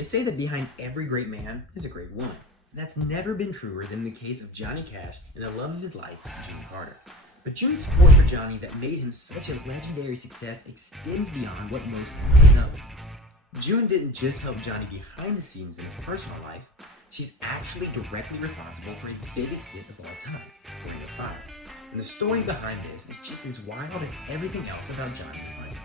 They say that behind every great man is a great woman. And that's never been truer than the case of Johnny Cash and the love of his life, June Carter. But June's support for Johnny that made him such a legendary success extends beyond what most people know. June didn't just help Johnny behind the scenes in his personal life, she's actually directly responsible for his biggest hit of all time, Ring of Fire. And the story behind this is just as wild as everything else about Johnny's life.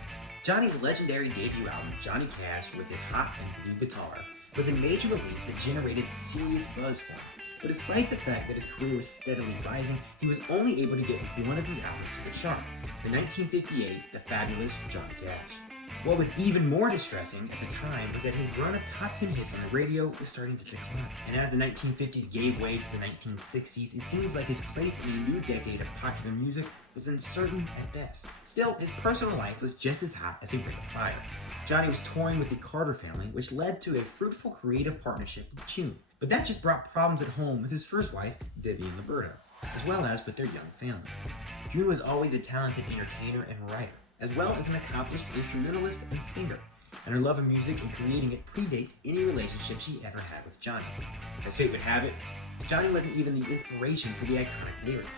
Johnny's legendary debut album, Johnny Cash with his hot and blue guitar, was a major release that generated serious buzz for him. But despite the fact that his career was steadily rising, he was only able to get one of the albums to the chart, the 1958 The Fabulous Johnny Cash. What was even more distressing at the time was that his run of top 10 hits on the radio was starting to decline. And as the 1950s gave way to the 1960s, it seems like his place in a new decade of popular music was uncertain at best. Still, his personal life was just as hot as a ring of fire. Johnny was touring with the Carter family, which led to a fruitful creative partnership with June. But that just brought problems at home with his first wife, Vivian Liberto, as well as with their young family. June was always a talented entertainer and writer, as well as an accomplished instrumentalist and singer, and her love of music and creating it predates any relationship she ever had with Johnny. As fate would have it, Johnny wasn't even the inspiration for the iconic lyrics.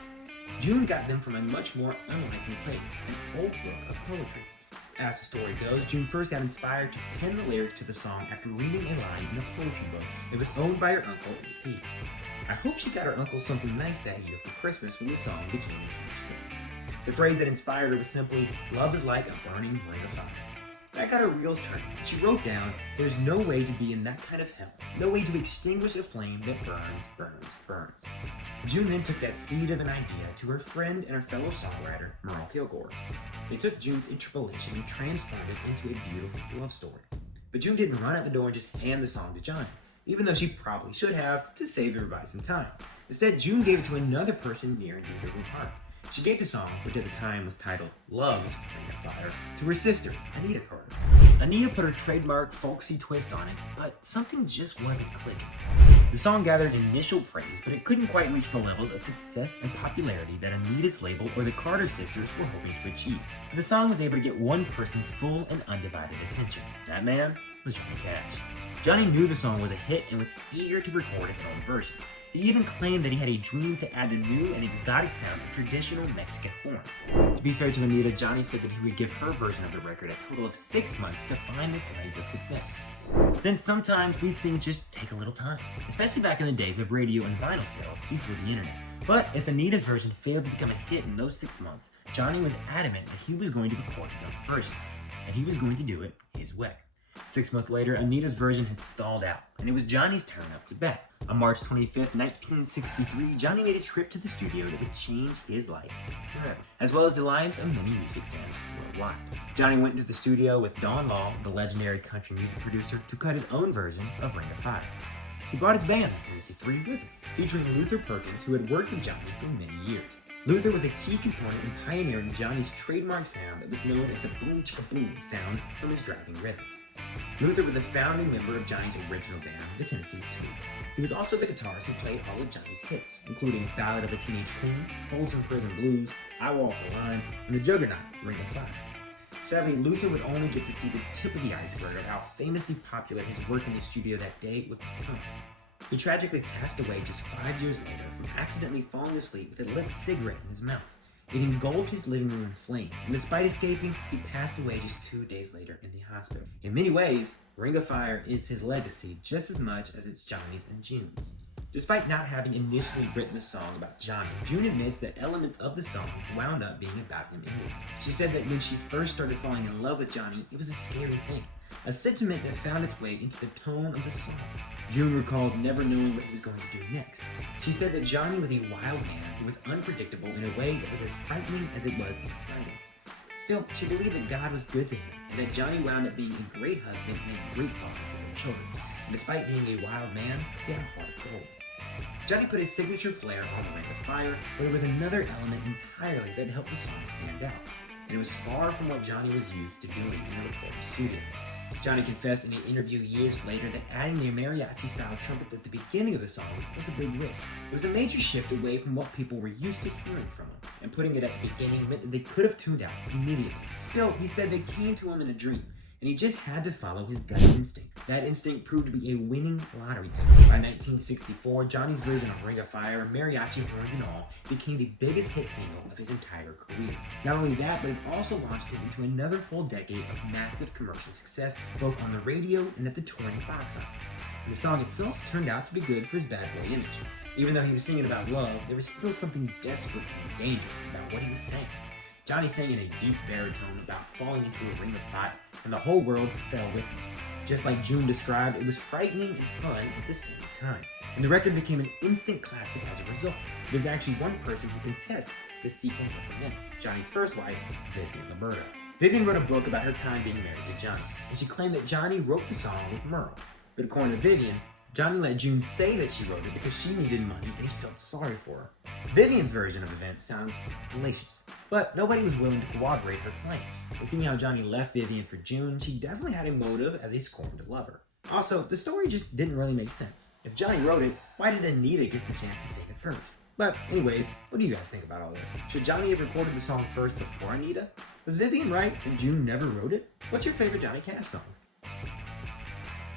June got them from a much more unlikely place, an old book of poetry. As the story goes, June first got inspired to pen the lyrics to the song after reading a line in a poetry book that was owned by her uncle, A.P. I hope she got her uncle something nice that year for Christmas when the song became a huge hit. The phrase that inspired her was simply, "Love is like a burning ring of fire." That got her wheels turning. She wrote down, "There's no way to be in that kind of hell, no way to extinguish a flame that burns, burns, burns." June then took that seed of an idea to her friend and her fellow songwriter, Merle Kilgore. They took June's interpolation and transformed it into a beautiful love story. But June didn't run out the door and just hand the song to Johnny, even though she probably should have to save everybody some time. Instead, June gave it to another person near and dear to her heart. She gave the song, which at the time was titled Love's Ring of Fire, to her sister, Anita Carter. Anita put her trademark folksy twist on it, but something just wasn't clicking. The song gathered initial praise, but it couldn't quite reach the levels of success and popularity that Anita's label or the Carter sisters were hoping to achieve. But the song was able to get one person's full and undivided attention. That man was Johnny Cash. Johnny knew the song was a hit and was eager to record his own version. He even claimed that he had a dream to add the new and exotic sound of traditional Mexican horns. To be fair to Anita, Johnny said that he would give her version of the record a total of 6 months to find its legs of success. Since sometimes these things just take a little time, especially back in the days of radio and vinyl sales before the internet. But if Anita's version failed to become a hit in those 6 months, Johnny was adamant that he was going to record his own version, and he was going to do it his way. 6 months later, Anita's version had stalled out, and it was Johnny's turn up to bat. On March 25th, 1963, Johnny made a trip to the studio that would change his life forever, as well as the lives of many music fans worldwide. Johnny went into the studio with Don Law, the legendary country music producer, to cut his own version of Ring of Fire. He brought his band, Tennessee 3, with him, featuring Luther Perkins, who had worked with Johnny for many years. Luther was a key component in pioneering Johnny's trademark sound that was known as the boom chicka boom sound from his driving rhythms. Luther was a founding member of Johnny's original band, the Tennessee 2. He was also the guitarist who played all of Johnny's hits, including Ballad of a Teenage Queen, Folsom Prison Blues, I Walk the Line, and the juggernaut, Ring of Fire. Sadly, Luther would only get to see the tip of the iceberg of how famously popular his work in the studio that day would become. He tragically passed away just 5 years later from accidentally falling asleep with a lit cigarette in his mouth. It engulfed his living room in flames, and despite escaping, he passed away just 2 days later in the hospital. In many ways, Ring of Fire is his legacy just as much as it's Johnny's and June's. Despite not having initially written the song about Johnny, June admits that elements of the song wound up being about him anyway. She said that when she first started falling in love with Johnny, it was a scary thing, a sentiment that found its way into the tone of the song. June recalled never knowing what he was going to do next. She said that Johnny was a wild man who was unpredictable in a way that was as frightening as it was exciting. Still, she believed that God was good to him, and that Johnny wound up being a great husband and a great father for their children. And despite being a wild man, he had a heart of gold. Johnny put his signature flair on the Ring of Fire, but there was another element entirely that helped the song stand out. And it was far from what Johnny was used to doing in the recording studio. Johnny confessed in an interview years later that adding the mariachi-style trumpet at the beginning of the song was a big risk. It was a major shift away from what people were used to hearing from him, and putting it at the beginning meant that they could have tuned out immediately. Still, he said they came to him in a dream, and he just had to follow his gut instinct. That instinct proved to be a winning lottery ticket. By 1964, Johnny's version of Ring of Fire, Mariachi Horns and All, became the biggest hit single of his entire career. Not only that, but it also launched him into another full decade of massive commercial success, both on the radio and at the touring box office. And the song itself turned out to be good for his bad boy image. Even though he was singing about love, there was still something desperate and dangerous about what he was saying. Johnny sang in a deep baritone about falling into a ring of fire, and the whole world fell with him. Just like June described, it was frightening and fun at the same time. And the record became an instant classic as a result. There's actually one person who contests the sequence of events: Johnny's first wife, Vivian Liberto. Vivian wrote a book about her time being married to Johnny, and she claimed that Johnny wrote the song with Merle. But according to Vivian, Johnny let June say that she wrote it because she needed money and he felt sorry for her. Vivian's version of events sounds salacious, but nobody was willing to corroborate her claims. And seeing how Johnny left Vivian for June, she definitely had a motive as a scorned lover. Also, the story just didn't really make sense. If Johnny wrote it, why did Anita get the chance to sing it first? But anyways, what do you guys think about all this? Should Johnny have recorded the song first before Anita? Was Vivian right and June never wrote it? What's your favorite Johnny Cash song?